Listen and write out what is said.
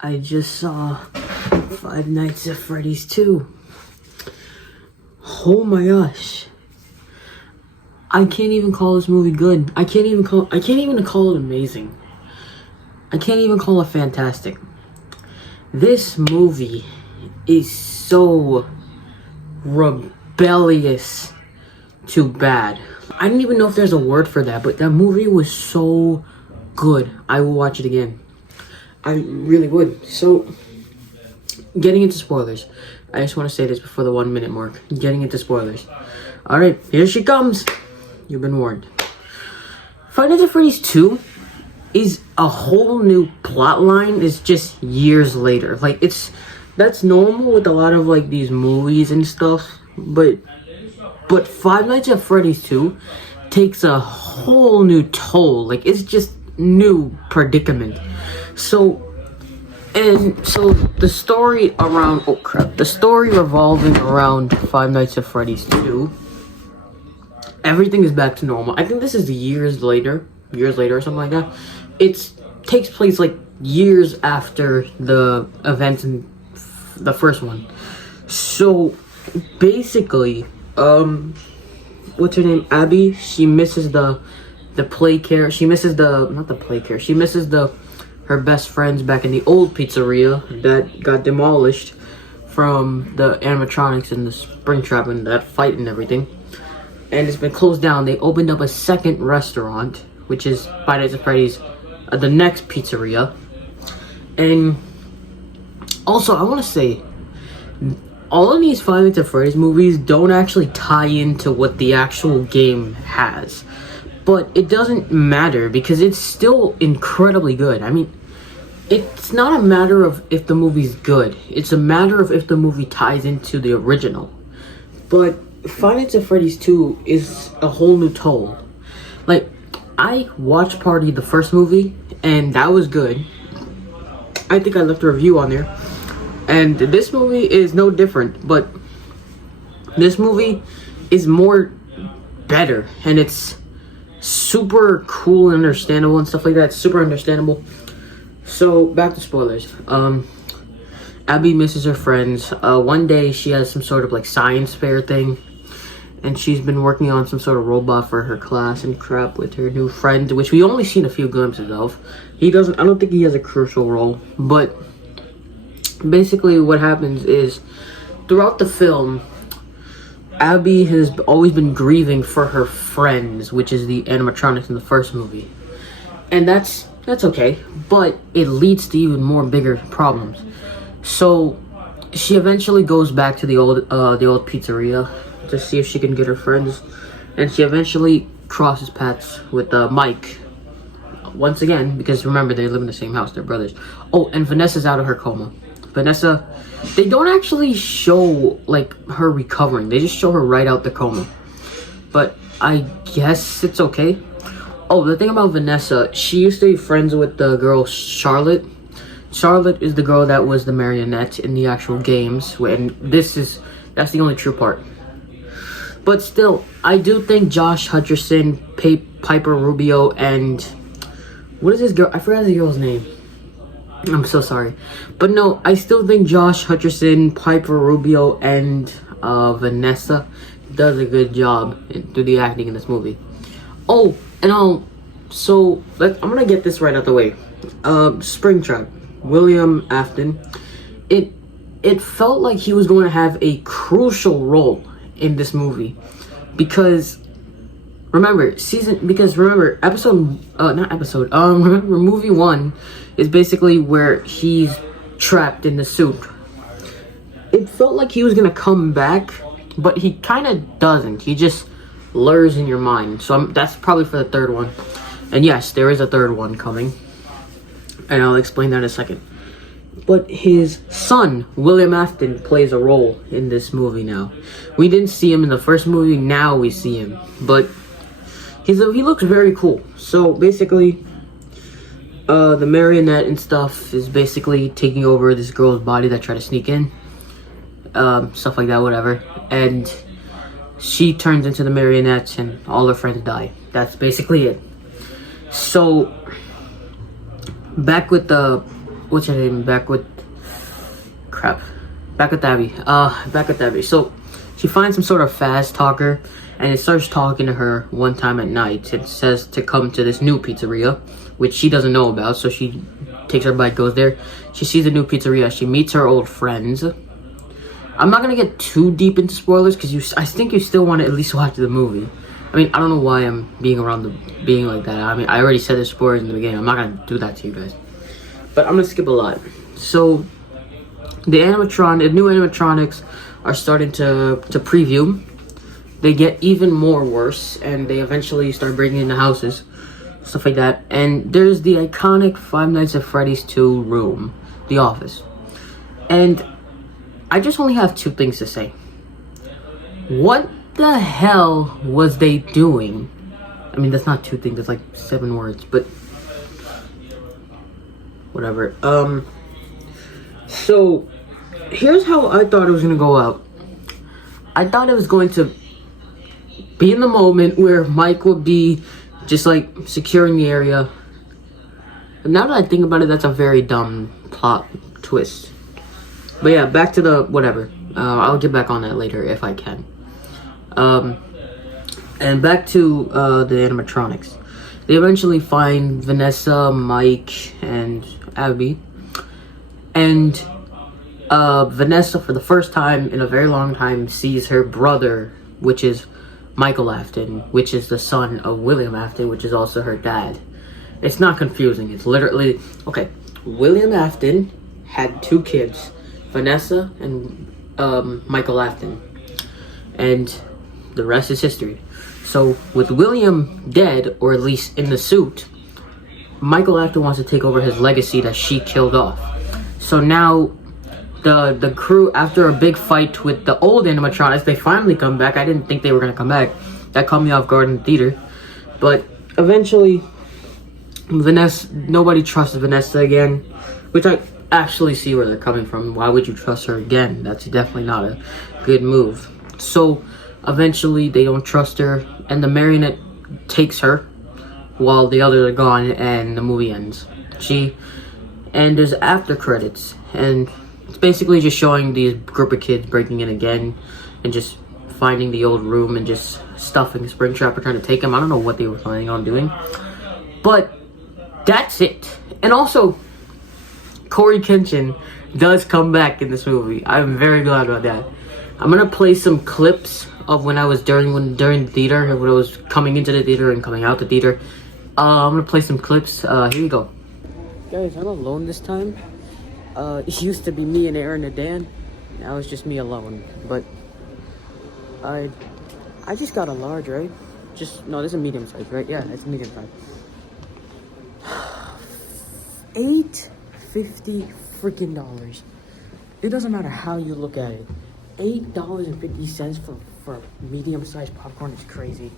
I just saw Five Nights at Freddy's 2. Oh my gosh. I can't even call this movie good. I can't even call it amazing. I can't even call it fantastic. This movie is so rebellious to bad. I didn't even know if there's a word for that, but that movie was so good. I will watch it again. I really would. So, getting into spoilers. I just want to say this before the 1 minute mark. Getting into spoilers. Alright, here she comes. You've been warned. Five Nights at Freddy's 2 is a whole new plot line. It's just years later. Like, that's normal with a lot of, like, these movies and stuff. But Five Nights at Freddy's 2 takes a whole new toll. Like, it's just new predicament. So the story around, the story revolving around Five Nights at Freddy's 2, everything is back to normal. I think this is years later or something like that. It takes place like years after the events in the first one. So basically, what's her name? Abby, she misses the play care. She misses She misses her best friends back in the old pizzeria that got demolished from the animatronics and the Springtrap and that fight and everything. And it's been closed down. They opened up a second restaurant, which is Five Nights at Freddy's, the next pizzeria. And also, I want to say, all of these Five Nights at Freddy's movies don't actually tie into what the actual game has. But it doesn't matter because it's still incredibly good. I mean, it's not a matter of if the movie's good. It's a matter of if the movie ties into the original. But Five Nights at Freddy's 2 is a whole new toll. Like, I watched Party the first movie, and that was good. I think I left a review on there. And this movie is no different, but this movie is more better, and it's super cool and understandable and stuff like that. It's super understandable. So, back to spoilers. Abby misses her friends. One day she has some sort of like science fair thing, and she's been working on some sort of robot for her class and crap with her new friend, which we only seen a few glimpses of. I don't think he has a crucial role, but basically what happens is, throughout the film, Abby has always been grieving for her friends, which is the animatronics in the first movie. And that's okay, but it leads to even more bigger problems. So she eventually goes back to the old pizzeria to see if she can get her friends, and she eventually crosses paths with Mike once again, because remember, they live in the same house, they're brothers. Oh, and Vanessa's out of her coma. Vanessa, they don't actually show like her recovering. They just show her right out the coma. But I guess it's okay. Oh, the thing about Vanessa, she used to be friends with the girl Charlotte. Charlotte is the girl that was the marionette in the actual games, and that's the only true part. But still, I do think Josh Hutcherson, Piper Rubio, and what is this girl? I forgot the girl's name. I'm so sorry. But no, I still think Josh Hutcherson, Piper Rubio, and Vanessa does a good job through the acting in this movie. Oh, and I'm gonna get this right out the way. Springtrap, William Afton. It felt like he was going to have a crucial role in this movie, because remember movie 1 is basically where he's trapped in the suit. It felt like he was gonna come back, but he kind of doesn't. He just lures in your mind. So that's probably for the third one. And yes, there is a third one coming, and I'll explain that in a second. But his son, William Afton, plays a role in this movie now. We didn't see him in the first movie, now we see him. But he looks very cool. So basically, the marionette and stuff is basically taking over this girl's body that tried to sneak in. Stuff like that, whatever. And she turns into the marionette and all her friends die. That's basically it. So, back with the what's her name? Back with Abby. Back with Abby. So she finds some sort of fast talker, and it starts talking to her one time at night. It says to come to this new pizzeria, which she doesn't know about. So she takes her bike, goes there. She sees the new pizzeria. She meets her old friends. I'm not gonna get too deep into spoilers because I think you still want to at least watch the movie. I mean, I don't know why I'm being like that. I mean, I already said the spoilers in the beginning. I'm not gonna do that to you guys, but I'm gonna skip a lot. So the new animatronics are starting to preview. They get even more worse, and they eventually start breaking into houses, stuff like that. And there's the iconic Five Nights at Freddy's 2 room, the office. And I just only have two things to say. What the hell was they doing? I mean, that's not two things, that's like 7 words, but whatever. So here's how I thought it was gonna go out. I thought it was going to be in the moment where Mike would be just like securing the area. But now that I think about it, that's a very dumb plot twist. But yeah, back to the whatever. I'll get back on that later if I can. And back to the animatronics. They eventually find Vanessa, Mike, and Abby. And Vanessa, for the first time in a very long time, sees her brother, which is Michael Afton, which is the son of William Afton, which is also her dad. It's not confusing. It's literally... Okay, William Afton had 2 kids, Vanessa and Michael Afton. And the rest is history. So, with William dead, or at least in the suit, Michael Afton wants to take over his legacy that she killed off. So now, the crew, after a big fight with the old animatronics, they finally come back. I didn't think they were going to come back. That caught me off guard in the theater. But eventually, nobody trusts Vanessa again, which I actually see where they're coming from. Why would you trust her again? That's definitely not a good move. So eventually they don't trust her, and the marionette takes her while the others are gone, and the movie ends. And there's after credits, and it's basically just showing these group of kids breaking in again and just finding the old room and just stuffing Springtrap or trying to take him. I don't know what they were planning on doing, but that's it. And also, Corey Kenshin does come back in this movie. I'm very glad about that. I'm gonna play some clips of when I was during the theater, when I was coming into the theater and coming out the theater. I'm gonna play some clips. Here you go. Guys, I'm alone this time. It used to be me and Aaron and Dan. Now it's just me alone. But I just got a large, right? No, this is a medium size, right? Yeah, it's a medium size. $8.50 freaking dollars. It doesn't matter how you look at it. $8.50 for medium-sized popcorn is crazy.